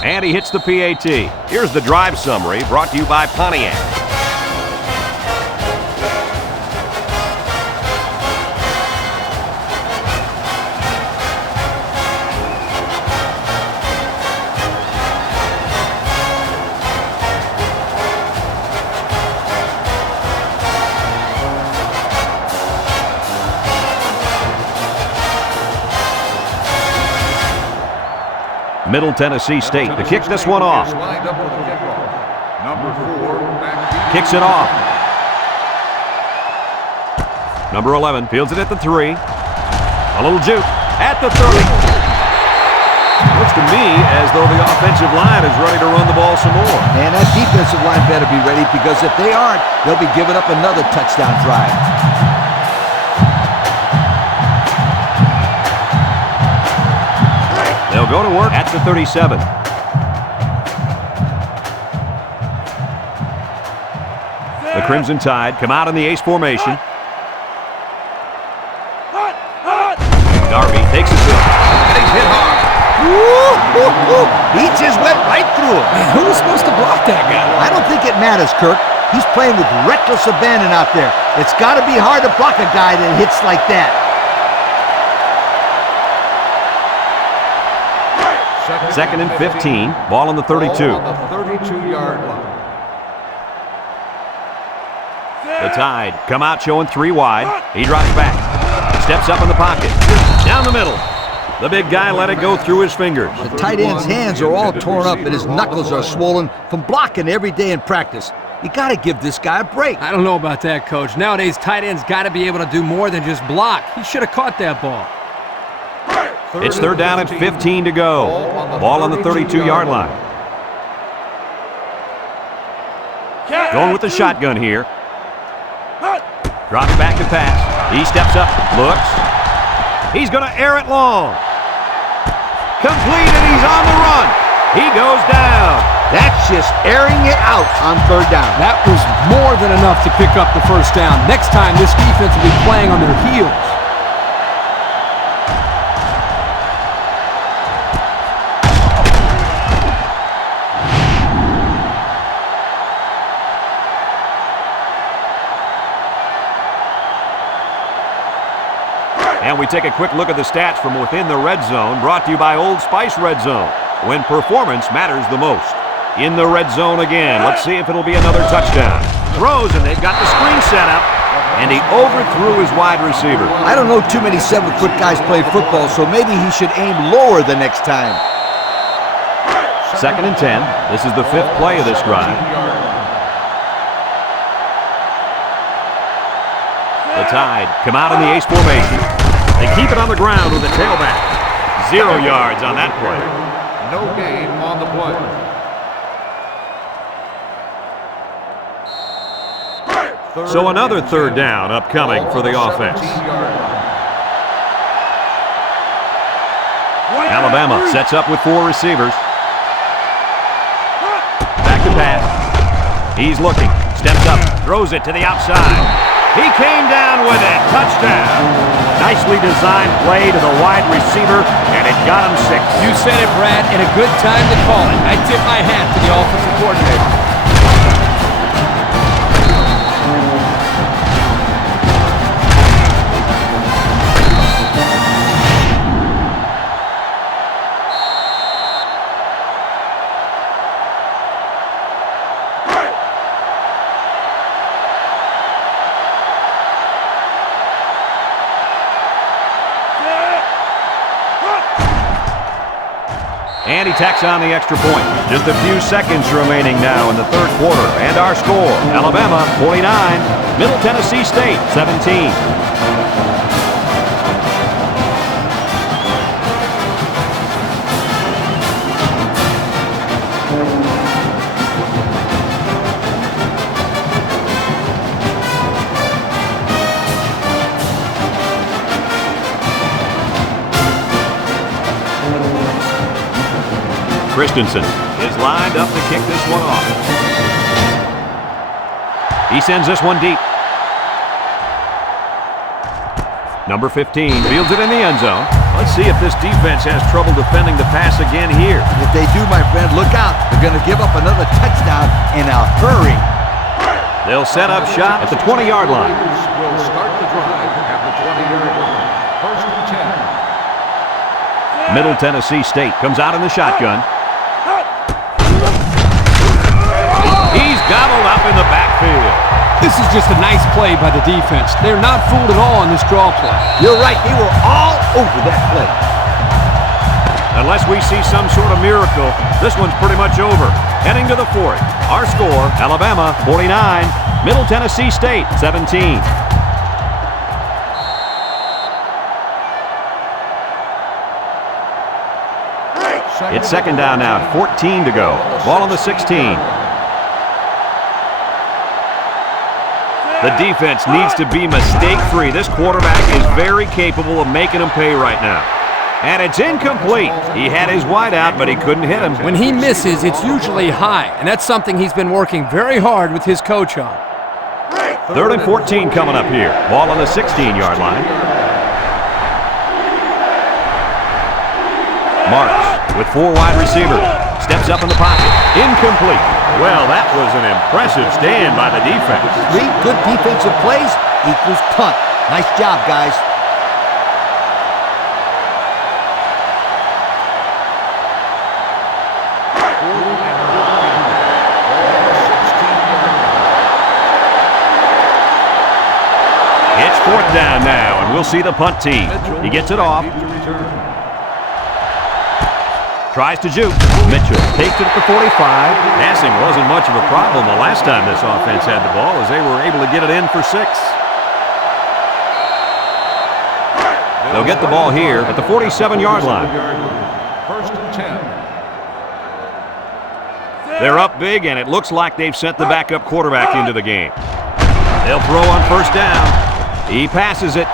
And he hits the PAT. Here's the drive summary brought to you by Pontiac. Middle Tennessee State to kick this one off. Lined up for the kickoff. Number 4, back Kicks it off. Number 11 fields it at the 3. A little juke at the 30. Looks to me as though the offensive line is ready to run the ball some more. And that defensive line better be ready, because if they aren't, they'll be giving up another touchdown drive. They'll go to work at the 37. The Crimson Tide come out in the ace formation. Darby takes his hit, and he's hit hard. He just went right through him. Man, who was supposed to block that guy? I don't think it matters, Kirk. He's playing with reckless abandon out there. It's got to be hard to block a guy that hits like that. Second and 15. Ball on the 32. on the 32-yard line. The Tide come out showing 3 wide. He drops back. Steps up in the pocket. Down the middle. The big guy let it go through his fingers. The tight end's hands are all torn up and his knuckles are swollen from blocking every day in practice. You got to give this guy a break. I don't know about that, Coach. Nowadays, tight ends got to be able to do more than just block. He should have caught that ball. It's third down and 15 to go. Ball on the 32-yard line. Going with the shotgun here. Drops back to pass. He steps up, looks. He's going to air it long. Complete, and he's on the run. He goes down. That's just airing it out on third down. That was more than enough to pick up the first down. Next time, this defense will be playing on their heels. And we take a quick look at the stats from within the red zone, brought to you by Old Spice Red Zone, when performance matters the most. In the red zone again. Let's see if it'll be another touchdown. Throws, and they've got the screen set up, and he overthrew his wide receiver. I don't know too many 7-foot guys play football, so maybe he should aim lower the next time. Second and 10. This is the 5th play of this drive. The Tide come out in the ace formation. They keep it on the ground with a tailback. 0 yards on that play. No gain on the play. So another third down upcoming for the offense. Alabama sets up with 4 receivers. Back to pass. He's looking. Steps up. Throws it to the outside. He came down with it. Touchdown. Nicely designed play to the wide receiver, and it got him 6. You said it, Brad, and a good time to call it. I tip my hat to the offensive coordinator. And he tacks on the extra point. Just a few seconds remaining now in the third quarter. And our score, Alabama 49, Middle Tennessee State 17. Christensen is lined up to kick this one off. He sends this one deep. Number 15 fields it in the end zone. Let's see if this defense has trouble defending the pass again here. If they do, my friend, look out. They're going to give up another touchdown in a hurry. They'll set up shop at the 20-yard line. Will start the drive at the 20-yard line. First and 10. Middle Tennessee State comes out in the shotgun. He's gobbled up in the backfield. This is just a nice play by the defense. They're not fooled at all on this draw play. You're right. They were all over that play. Unless we see some sort of miracle, this one's pretty much over. Heading to the 4th. Our score, Alabama 49, Middle Tennessee State 17. It's second down now, 14 to go. Ball on the 16. The defense needs to be mistake-free. This quarterback is very capable of making them pay right now. And it's incomplete. He had his wide out, but he couldn't hit him. When he misses, it's usually high, and that's something he's been working very hard with his coach on. Third and 14 coming up here. Ball on the 16-yard line. Marks with 4 wide receivers. Steps up in the pocket. Incomplete. Well, that was an impressive stand by the defense. 3 good defensive plays equals punt. Nice job, guys. It's 4th down now, and we'll see the punt team. He gets it off. Tries to juke. Mitchell takes it at the 45. Passing wasn't much of a problem the last time this offense had the ball, as they were able to get it in for 6. They'll get the ball here at the 47-yard line. First and 10. They're up big, and it looks like they've sent the backup quarterback into the game. They'll throw on first down. He passes it,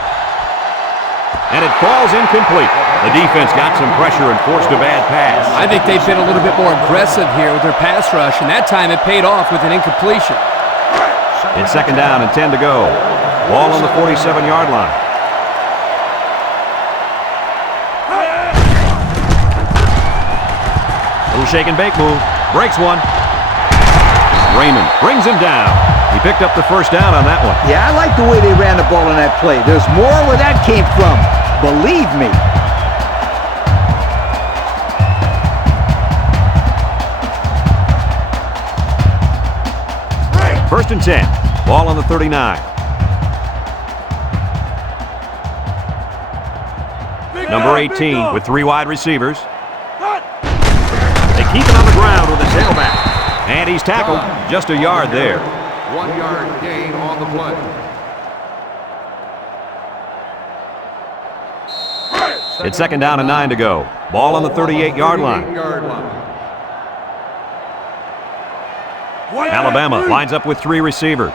and it falls incomplete. The defense got some pressure and forced a bad pass. I think they've been a little bit more aggressive here with their pass rush, and that time it paid off with an incompletion. It's second down and 10 to go. Ball on the 47-yard line. Little shake and bake move. Breaks one. Raymond brings him down. He picked up the first down on that one. Yeah, I like the way they ran the ball on that play. There's more where that came from. Believe me. First and 10. Ball on the 39. Number 18 with 3 wide receivers. They keep it on the ground with the tailback. And he's tackled just a yard there. 1 yard gain on the play. It's second down and 9 to go. Ball on the 38-yard line. Alabama lines up with 3 receivers.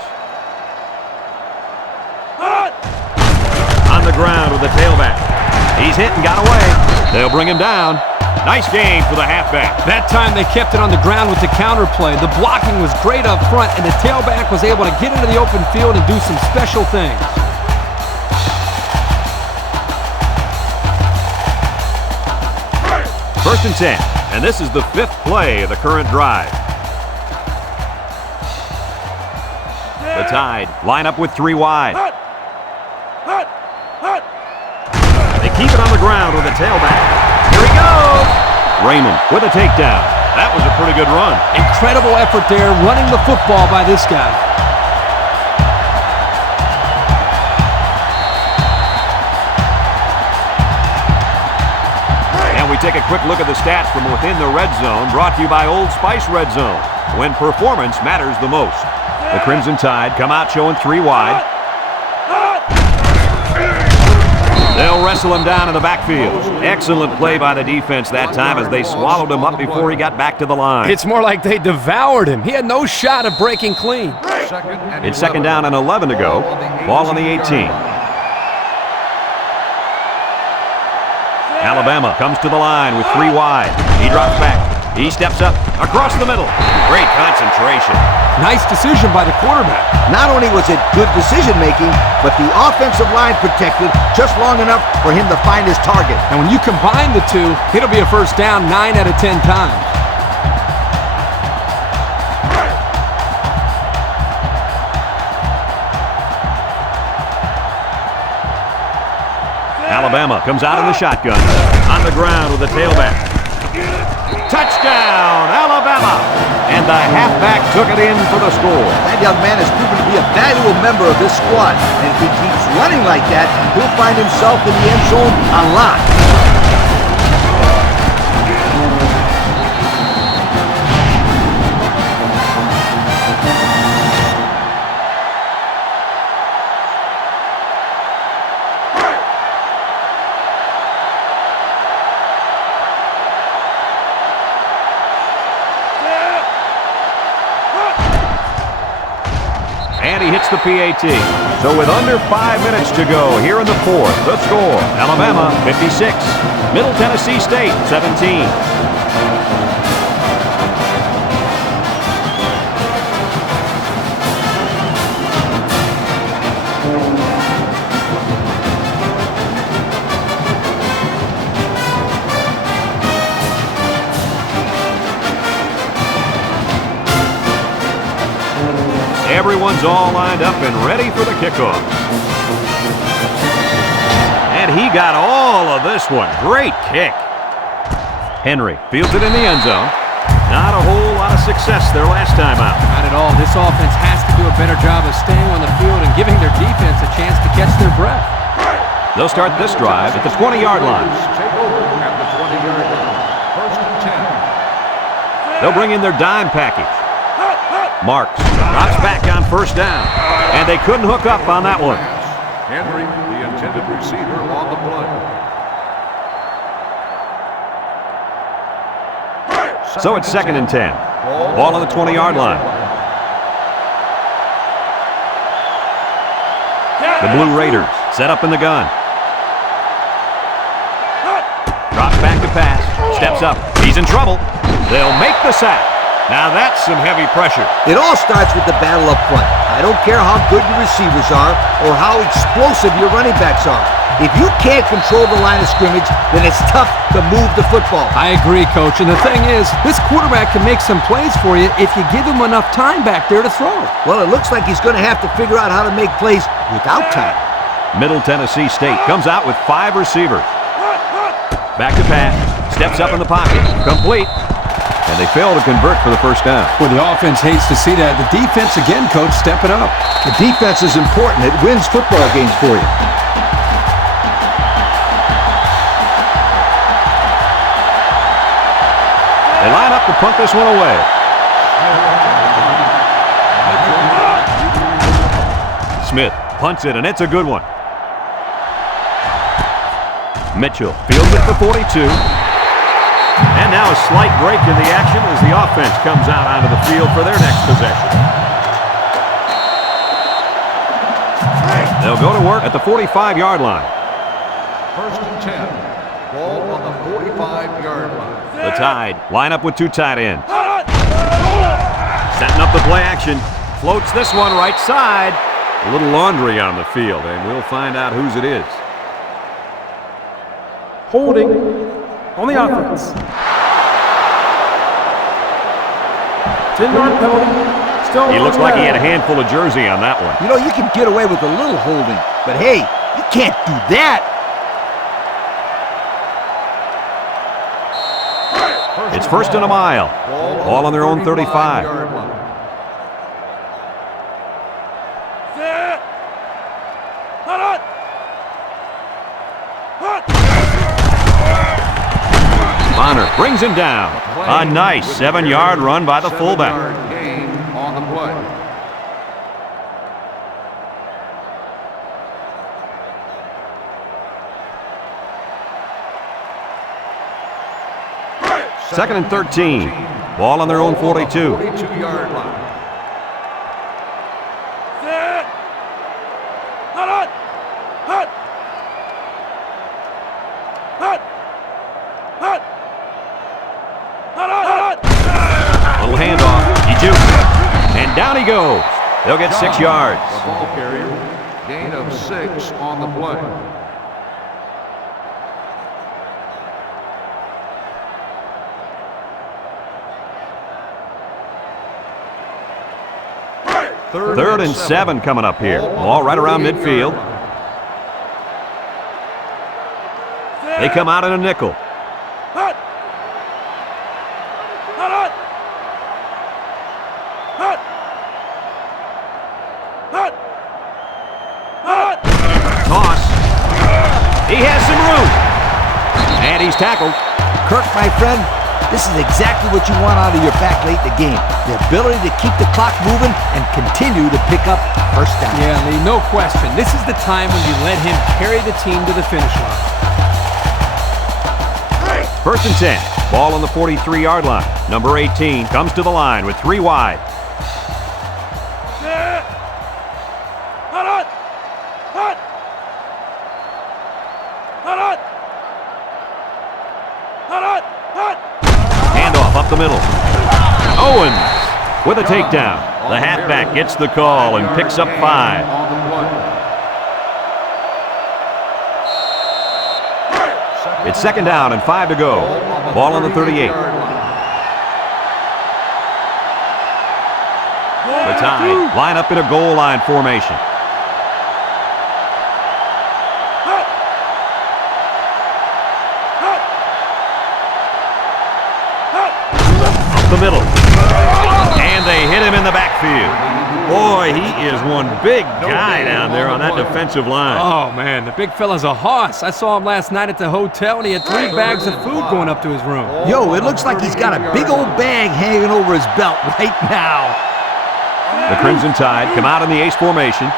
On the ground with the tailback. He's hit and got away. They'll bring him down. Nice game for the halfback. That time they kept it on the ground with the counter play. The blocking was great up front, and the tailback was able to get into the open field and do some special things. First and 10, and this is the 5th play of the current drive. The Tide line up with 3 wide. They keep it on the ground with the tailback. Here he goes! Raymond with a takedown. That was a pretty good run. Incredible effort there, running the football by this guy. And we take a quick look at the stats from within the red zone, brought to you by Old Spice Red Zone, when performance matters the most. The Crimson Tide come out showing 3 wide. They'll wrestle him down in the backfield. Excellent play by the defense that time as they swallowed him up before he got back to the line. It's more like they devoured him. He had no shot of breaking clean. It's second down and 11 to go. Ball on the 18. Alabama comes to the line with 3 wide. He drops back. He steps up across the middle. Great concentration. Nice decision by the quarterback. Not only was it good decision-making, but the offensive line protected just long enough for him to find his target. And when you combine the two, it'll be a first down 9 out of 10 times. Alabama comes out in the shotgun. On the ground with the tailback. Touchdown, Alabama! And the halfback took it in for the score. That young man has proven to be a valuable member of this squad. And if he keeps running like that, he'll find himself in the end zone a lot. And he hits the PAT. So with under 5 minutes to go here in the 4th, the score, Alabama 56, Middle Tennessee State 17. Everyone's all lined up and ready for the kickoff. And he got all of this one. Great kick. Henry fields it in the end zone. Not a whole lot of success their last time out. Not at all. This offense has to do a better job of staying on the field and giving their defense a chance to catch their breath. They'll start this drive at the 20-yard line. Take over at the 20-yard line. First and They'll bring in their dime package. Marks drops back on first down. And they couldn't hook up on that one. Henry, the intended receiver, on the play. So it's 2nd and 10. Ball on the 20-yard line. The Blue Raiders set up in the gun. Drops back to pass. Steps up. He's in trouble. They'll make the sack. Now that's some heavy pressure. It all starts with the battle up front. I don't care how good your receivers are or how explosive your running backs are. If you can't control the line of scrimmage, then it's tough to move the football. I agree, Coach. And the thing is, this quarterback can make some plays for you if you give him enough time back there to throw. Well, it looks like he's going to have to figure out how to make plays without time. Middle Tennessee State comes out with 5 receivers. Back to pass. Steps up in the pocket. Complete. And they fail to convert for the first down. Well, the offense hates to see that. The defense, again, Coach, stepping up. The defense is important. It wins football games for you. They line up to punt this one away. Smith punts it, and it's a good one. Mitchell fields it for 42. And now a slight break in the action as the offense comes out onto the field for their next possession. They'll go to work at the 45-yard line. 1st and 10. Ball on the 45-yard line. The Tide line up with 2 tight ends. Setting up the play action. Floats this one right side. A little laundry on the field, and we'll find out whose it is. Holding on the offense. 10-yard penalty. Still He looks like he had a handful of jersey on that one. You know, you can get away with a little holding, but hey, you can't do that. It's 1st and a mile. Ball on their own 35. Bonner brings him down. A nice 7-yard run by the fullback. Gain on the play. Second and 13. Ball on their own 42. 42-yard line. Little handoff. He jukes it. And down he goes. They'll get 6 yards. The ball carrier. Gain of 6 on the play. Third and 7 coming up here. Ball right around midfield. They come out in a nickel. Toss. He has some room. And he's tackled. Kirk, my friend, this is exactly what you want out of your back late in the game. The ability to keep the clock moving and continue to pick up first down. Yeah, Lee, no question. This is the time when you let him carry the team to the finish line. 1st and 10. Ball on the 43-yard line. Number 18 comes to the line with 3 wide. Handoff up the middle. Owens with a takedown. The halfback gets the call and picks up 5. On the play. It's 2nd down and 5 to go. Ball on the 38. The Tide line up in a goal line formation. Up the middle. And they hit him in the backfield. Boy, he is one big guy down there on that defensive line. Oh, man, the big fella's a hoss. I saw him last night at the hotel, and he had 3 bags of food going up to his room. Yo, it looks like he's got a big old bag hanging over his belt right now. The Crimson Tide come out in the ace formation.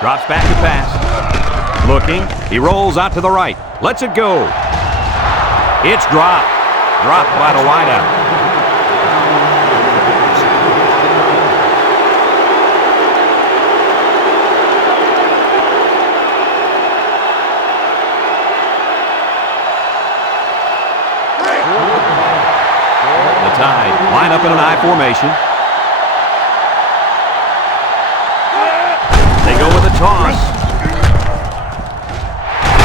Drops back to pass. Looking. He rolls out to the right. Lets it go. It's dropped. Dropped by the wideout. The Tide line up in an I formation. Toss.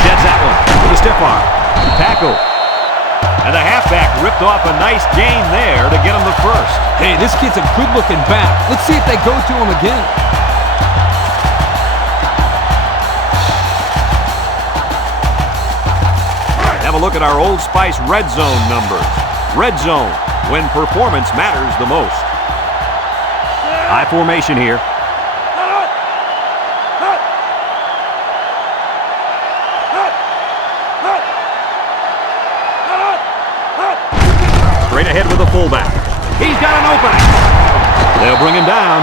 Jets that one with a stiff arm. Tackle. And the halfback ripped off a nice gain there to get him the first. Hey, this kid's a good-looking back. Let's see if they go to him again. Have a look at our Old Spice red zone numbers. Red zone, when performance matters the most. I formation here. Straight ahead with the fullback. He's got an opening. They'll bring him down.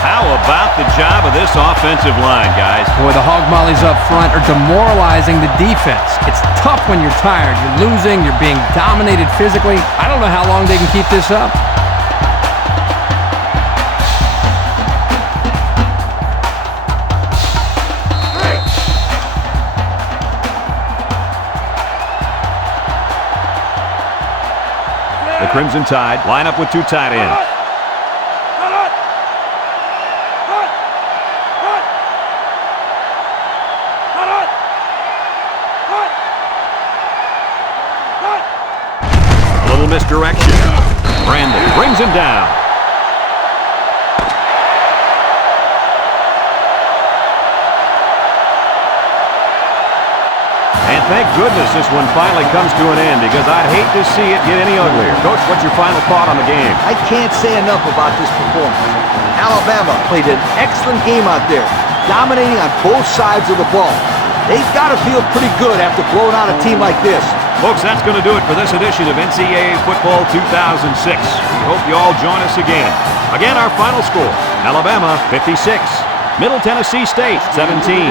How about the job of this offensive line, guys? Boy, the hog mollies up front are demoralizing the defense. It's tough when you're tired. You're losing. You're being dominated physically. I don't know how long they can keep this up. The Crimson Tide line up with 2 tight ends. A little misdirection. Brandon brings him down. And thank goodness this one finally comes to an end, because I'd hate to see it get any uglier. Coach, what's your final thought on the game? I can't say enough about this performance. Alabama played an excellent game out there, dominating on both sides of the ball. They've got to feel pretty good after blowing out a team like this. Folks, that's going to do it for this edition of NCAA Football 2006. We hope you all join us again. Again, our final score, Alabama 56, Middle Tennessee State 17.